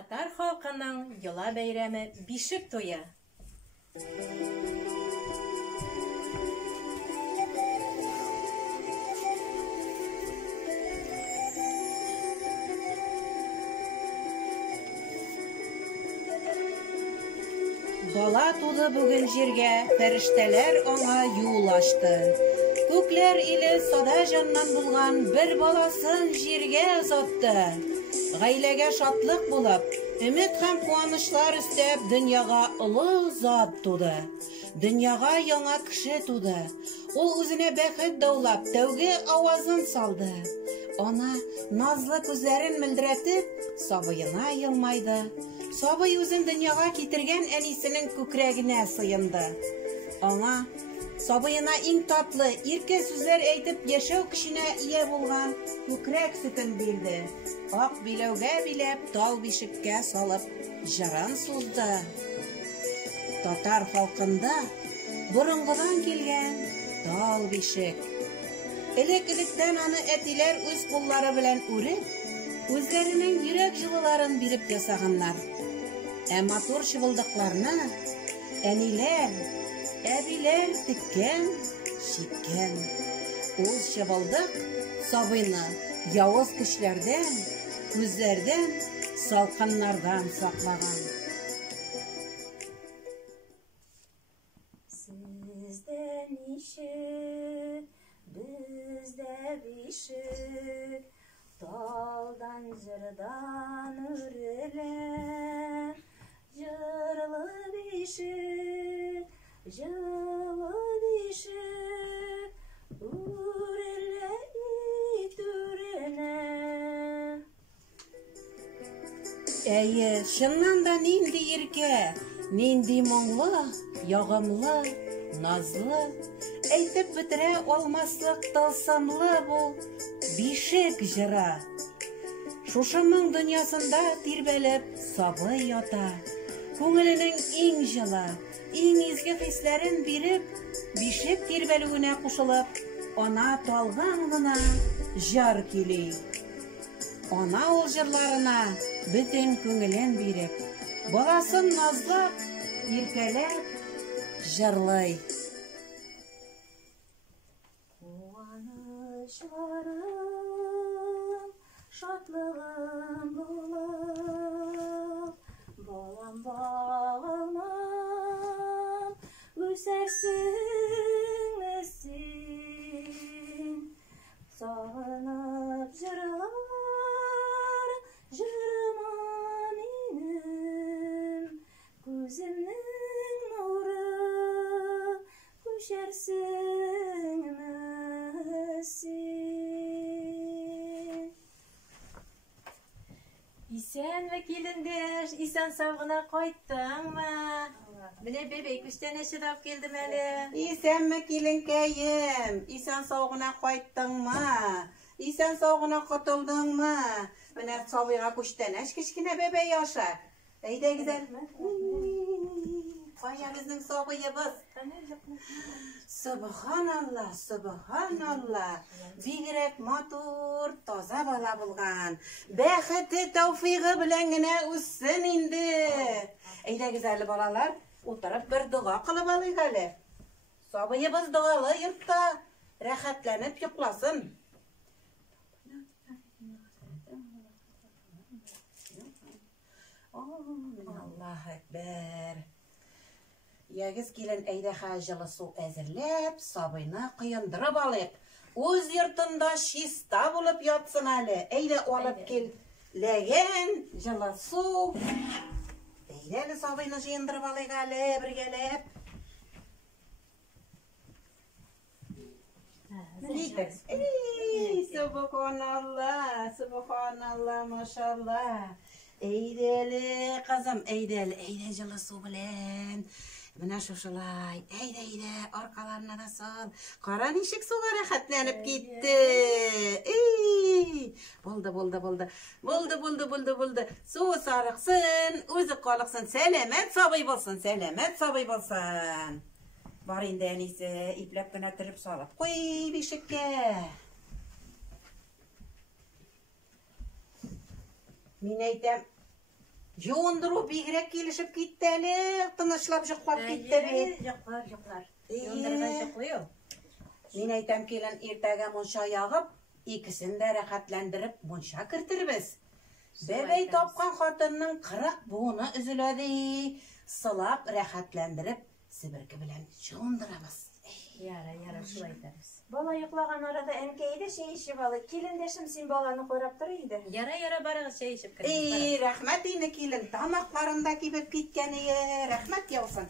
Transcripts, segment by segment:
Татар халкының йола бәйрәме Бишек туе. Бала туды бүген җиргә, фәрештәләр аңа юл ачты. Күкләр иле сада җаннан булган бер баласын җиргә озатты. Гаиләгә шатлык булып, өмет һәм куанышлар өстәп, дөньяга олы зат туды. Дөньяга яңа кеше туды. Ул үзенә бәхет даулап, тәүге авазын салды. Ана назлы күзләрен мөлдерәтеп, сабыена елмайды. Сабый үзен дөньяга китергән әнисенең күкрәгенә сыенды. Аңа сабыена иң татлы, ирке сүзләр әйтеп яшәү көченә ия булган күкрәк сөтен бирде. Ак биләүгә биләп, тал бишеккә салып, җырын сузды. Татар халкында борынгыдан килгән тал бишек. Элек-электән аны әтиләр үз куллары белән үреп, үзләренең йөрәк җылыларын биреп ясаганнар. Ә матур чыбылдыкларны әниләр, әбиләр теккән, чиккән. Ул чыбылдык сабыйны явыз көчләрдән, күзләрдән, салкыннардан саклаган. Сездә ничек, бездә бишек, талдан җырдан үрелә. Җырлы бишек, җылы бишек, үрелә итүренә. Әйе, чыннан да нинди иркә, нинди моңлы, ягымлы, назлы, әйтеп бетерә алмаслык тылсымлы бу бишек җыры. Шушы моң дөньясында тирбәлеп сабый ята. Күңеленең иң җылы, иң изге хисләрен биреп, бишек тирбәлүенә кушылып, ана талган гына җыр кили. Ана ул җырларына бөтен күңелен биреп, баласын назлап, иркәләп, җырлый. Куанычларым, шатлыгым булып, балам багылмам, үсәрсеңме син, сагынып җырлар, җырыма минем, күземнең нуры, күчәрсеңме син. Исәнме килендәш, исән сау гына кайттыңмы? Менә бебей күчтән чыдап килдем әле. Исәнме киленкәем, исән сау гына кайттыңмы? Исән сау гына котылдыңмы? Менә сабыйга күчтәнәш кечкенә бәбәй аша. Әйдәгез әле. Кая безнең сабыебыз? Субханалла, субханалла. Бигрәк матур, таза бала булган. Бәхете, тәүфигы белән генә үссен инде. Әйдәгез әле балалар, утырып бер дуга кылып алыйк әле. Сабыебыз дугалы йортта рәхәтләнеп йокласын. Аллаһу әкбәр. Ягыз килен, әйдәһә җылы су әзерләп, сабыйны кыендырып алыйк. Үз йортында чиста булып ятсын әле. Әйдә алып кил. Ләгән җылы су. Әйдә әле сабыйны җыендырып алыйк әле бергәләп. Субханалла, субханалла, машалла. Әйдә әле, кызым, әйдә әле, әйдә җылы су белән. Менә шушылай, әйдә, аркаларына да сал. Кара ничек суга рәхәтләнеп китте. Булды. Су сарыксын, үзе калыксын, сәламәт сабый булсын. Бар инде әнисе, ипләп кенә төреп салып куй бишеккә. Мин әйтәм, Юындыру бигрәк килешеп китте әле, тынычлап йоклап китте бит. Йоклар. Юндырга йоклый. Мин әйтәм килен, иртәгә мунча ягып, икесен дә рәхәтләндереп мунча керттербез. Бәбәй тапкан хатынның 40 буыны өзелә ди. Сылап рәхәтләндереп, себерке белән юындырабыз. Яра, шулай итәбез. Бала йоклаган арада әнкәй дә чәй эчеп алыр. Килендәшем син баланы карап тор инде. Яра, барыгыз чәй эчеп керегез. Рәхмәт инде килен, тамакларында кибеп киткән ие. Рәхмәт яусын.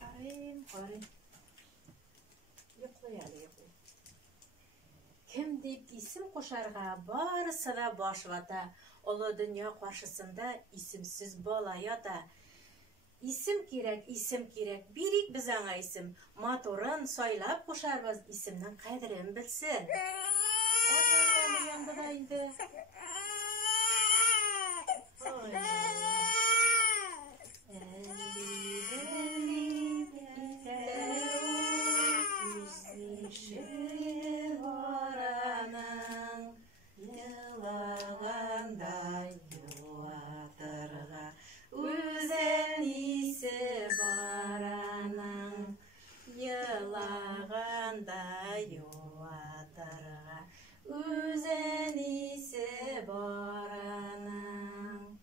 Карыйм. Йоклый әле, йоклый. Кем дип исем кушарга барысы да баш вата. Олы дөнья каршысында исемсез бала ята. Исем кирәк. Бирик без аңа исем. Матурын сайлап кушарбыз, исемнең кадерен белсен. Ой, янды да инде. Үзен исе бараның.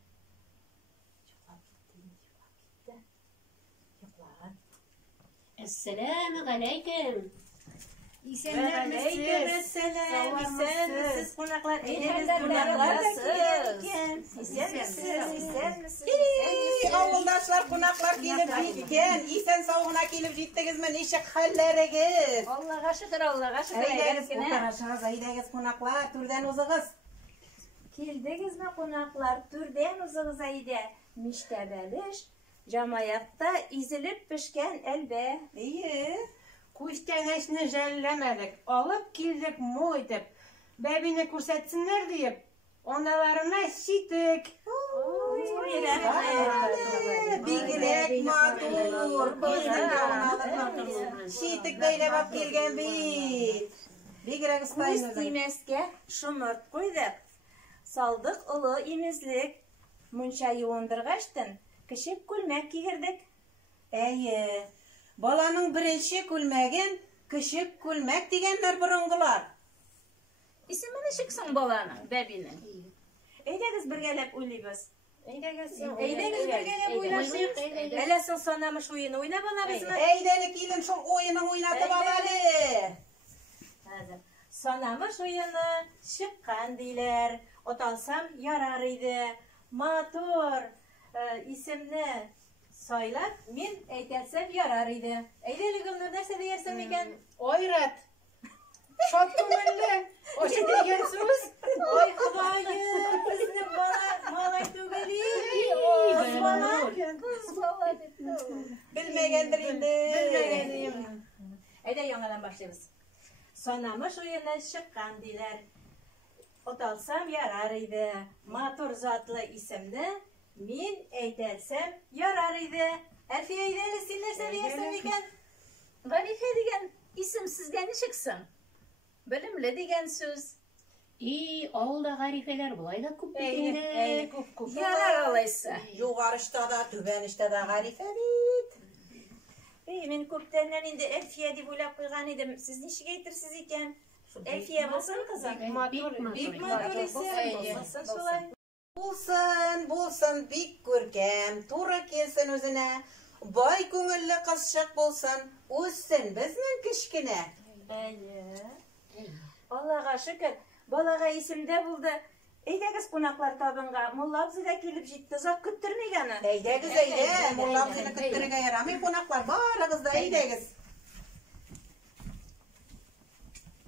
Assalamu alaikum. Исәнмесез кунаклар, Авылдашлар, кунаклар килеп җиткән. Исән сау килеп җиттегезме? Ничек хәлләрегез? Аллага шөкер. Әйдәгез, утырашыгыз, әйдәгез кунаклар, түрдән узыгыз. Килдегезме кунаклар, түрдән узыгыз әйдә. Миштә бәлеш, җамаятта изелеп пешкән әлбә. Күчтәнәшне жәлләмәдек, алып килдек мой дип, бәбине күрсәтсеннәр дип, аналарына читек. Бигрәк матур, читек бәйләп килгән бит. Бигрәк Күз стайны. тимәскә шомырт куйдык. Салдык олы имезлек. Мунча юындыргаштын, кичек күлмәк кигердек. Әйе. Баланың беренче күлмәген кичек күлмәк дигәннәр борынгылар. Исеме ничек соң баланың, бәбинең? Әйдәгез бергәләп уйлыйбыз. Әйдәгез бергәләп уйлашыйк. Әле соң санамыш уены уйнап алабызмы? Әйдәле килен шул уеның уйнатып ал әле. Санамыш уены чыккан диләр. Оталсам ярар иде. Матур исемне сайлап, мин әйтәсәм ярар иде. Әйдәле гомнәр нәрсә диярсең икән? Ойрат. Шат күңелле. Ошы дигән сүз. Ой, Ходаем, безнең бала малай түгел. Белмәгәндер инде. Әйдә яңадан башлыйбыз. Санамыш уены чыккан диләр. Оталсам ярар иде. Матур затлы исемне мин әйтәсәм ярар иде. Әлфия, әйдәле син нәрсә диярсең икән? Галифә дигән исем сезгә ничек соң? Белемле дигән сүз. Авылда гарифәләр булай да күп бит инде. Күп. Ярар алайса. Югарышта да, түбәнештә дә гарифә бит. Мин күптәннән инде Әлфия дип уйлап куйган идем. Сез ничек әйтерсез икән? Әлфия булсын кызым. Бик матур исем. Шулай. Булсын, бик күркәм, туры келсен үзенә. Бай күңелле кызчык булсын, үссен безнең кечкенә. Аллага шөкер. Балага исемдә булды. Әйдәгез кунаклар табынга. Мулла абзый да килеп җитте. Озак көттермик аны. Әйдәгез, әйдә. Мулла абзыйны көттерергә ярамый, кунаклар барыгыз да әйдәгез.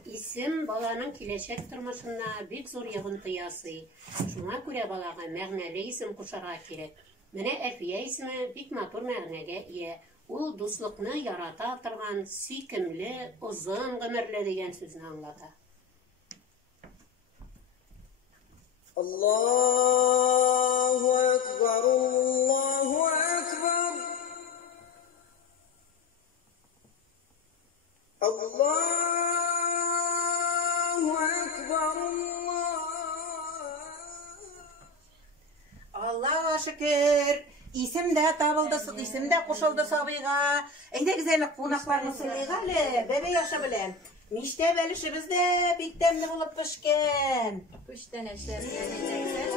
Исем баланың киләчәк тормышына бик зур йогынты ясый. Шуңа күрә балага мәгънәле исем кушарга кирәк. Менә Әлфия исеме бик матур мәгънәгә ия. Ул дуслыкны ярата торган, сөйкемле, озын гомерле дигән сүзне аңлата. Аллаһу акбар, Аллаһу акбар. Аллаһу акбар. Аллаһа Allah'a şükür. İsim de tabıldı, isim de koşuldu sabıyga. Eyde güzel konaklarını söyleyik hali. Bebe yaşa bilen. Mişte belişimiz de bittemli bulup pişken. Kuştan eşler gelecekler.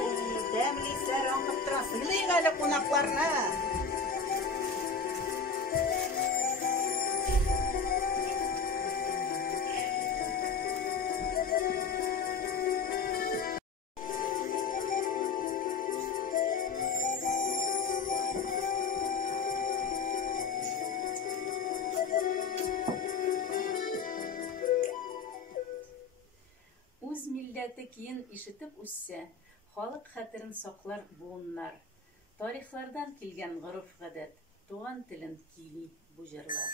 Demlisler anlıp tırası bileyik hali konaklarını. Үз милләте киен ишетеп үссә, халык хәтерен саклар буыннар. Тарихлардан килгән горыф-гадәт, туган телен кили бу җырлар.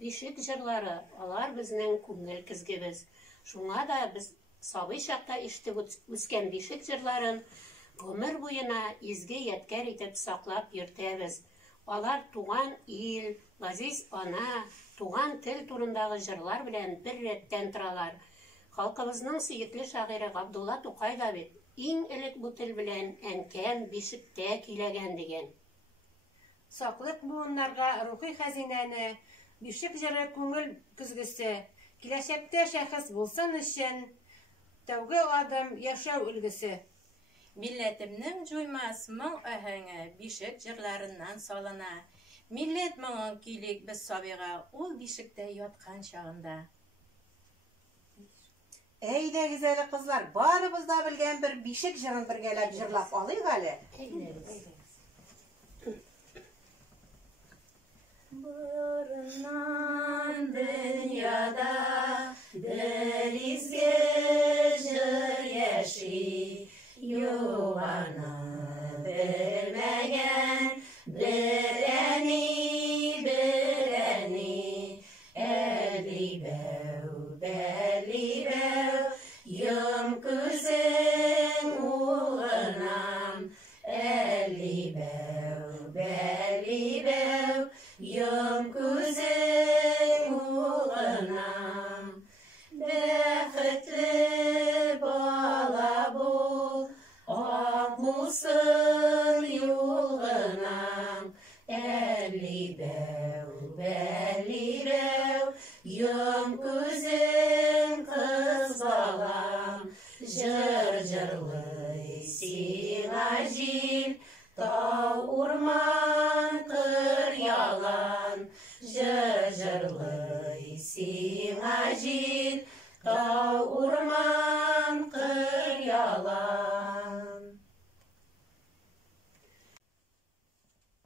Бишек җырлары, алар безнең күңел кизгебез. Шуңа да без сабый чакта ишетеп үскән бишек җырларын гомер буена изге ядкәр итеп саклап йөртәбез. Алар туган ил, газиз ана, туган тел турындагы җырлар белән бер рәттән торалар. Халкыбызның сөекле шагыйре Габдулла Тукай да бит иң элек бу тел белән әнкәм бишектә киләгән дигән. Саклык буыннарга рухи хәзинәне, бишек җыры күңел көзгесе, киләчәктә шәхес булсын өчен тәүге адым яшәү өлгесе. Милләтемнең җуймас моң аһәңе бишек җырларыннан салына. Милләт моңын килик без сабыйга, ул бишектә яткан чагында. Eyde güzel kızlar, barımız da bilgen bir bişik jırın birgelep jırlap alayım hali. Burundan dünyada denizge jır yaşi, yuvanı bilmegen bireni, eli bev, belli bev, yum kuzin uğunam, eli bev, belli bev, yum kuzin uğunam. Bexetli bala bul, olsun yolunam, eli bev, belli bev, yum kuzin kız balam, jır jırlı silajil, dağ urman kır yalan, jır jırlı silajil, dağ urman kır yalan.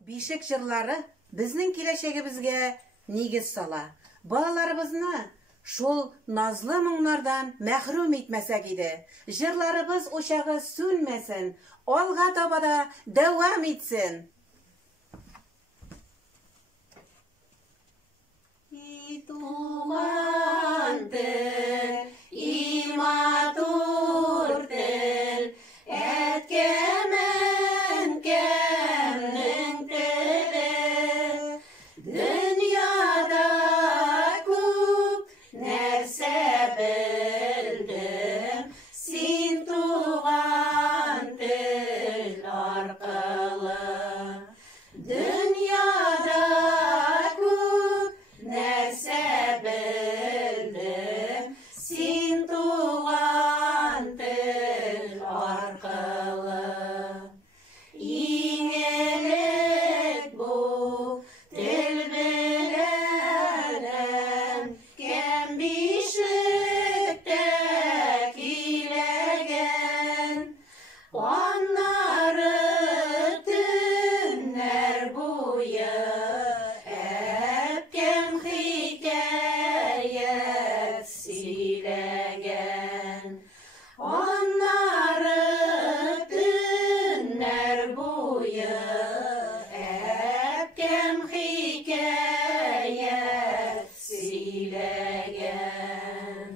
Bişik jırları bizning kelешегебезгә нигез сала. Балаларыбызны шул назлы моңнардан мәхрүм итмәсәк иде. Җырларыбыз ошагы сүнмәсен, алга таба да дәвам итсен. Туган тел, иматур тел, әткәмен кемнең теле. Дөньяда күп нәрсә белдем, син туган тел аркылы. Дөньяда күп нәрсә белдем, син туган тел аркылы. Иң элек бу тел белән кем бишектә киләгән. Аннары төннәр буе әпкәм хикәят сөйләгән. Аннары төннәр буе әпкәм хикәят сөйләгән.